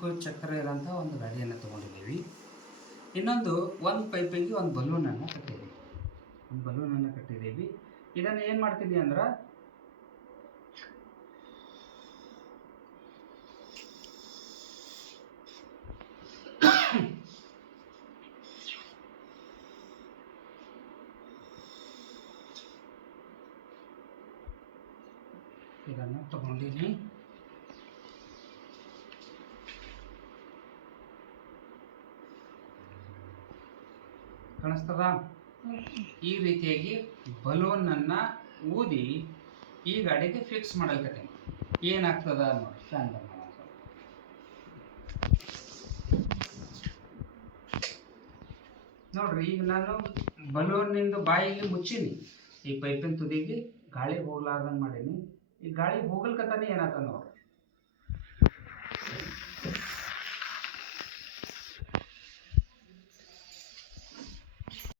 4 ಚಕ್ರ ಇರೋಂಥ ಒಂದು ಗಾಡಿಯನ್ನು ತೊಗೊಂಡಿದ್ದೀವಿ. ಇನ್ನೊಂದು ಒಂದು ಪೈಪಿಗೆ ಒಂದು ಬಲೂನನ್ನು ಕಟ್ಟಿದ್ದೀವಿ. ಇದನ್ನು ಏನು ಮಾಡ್ತಿದ್ದೀವಿ ಅಂದ್ರೆ ಇದನ್ನು ತಗೊಂಡಿನಿ. ಕಾಣಿಸ್ತದ? ಈ ರೀತಿಯಾಗಿ ಬಲೂನನ್ನು ಊದಿ ಈ ಗಾಡಿಗೆ ಫಿಕ್ಸ್ ಮಾಡಲ್ಕತ್ತೀನಿ. ಏನಾಗ್ತದ ನೋಡಿ ಸ್ಟ್ಯಾಂಡ್ ನೋಡ್ರಿ. ಈಗ ನಾನು ಬಲೂನಿಂದ ಬಾಯಿಗೆ ಮುಚ್ಚೀನಿ, ಈ ಪೈಪಿನ ತುದಿಗೆ ಗಾಳಿ ಹೋಗ್ಲಾರ್ದಂಗೆ ಮಾಡೀನಿ. ಈ ಗಾಳಿ ಹೋಗಲ್ಕತ್ತಾನೆ ಏನಾಗ್ತದೆ ನೋಡ್ರಿ.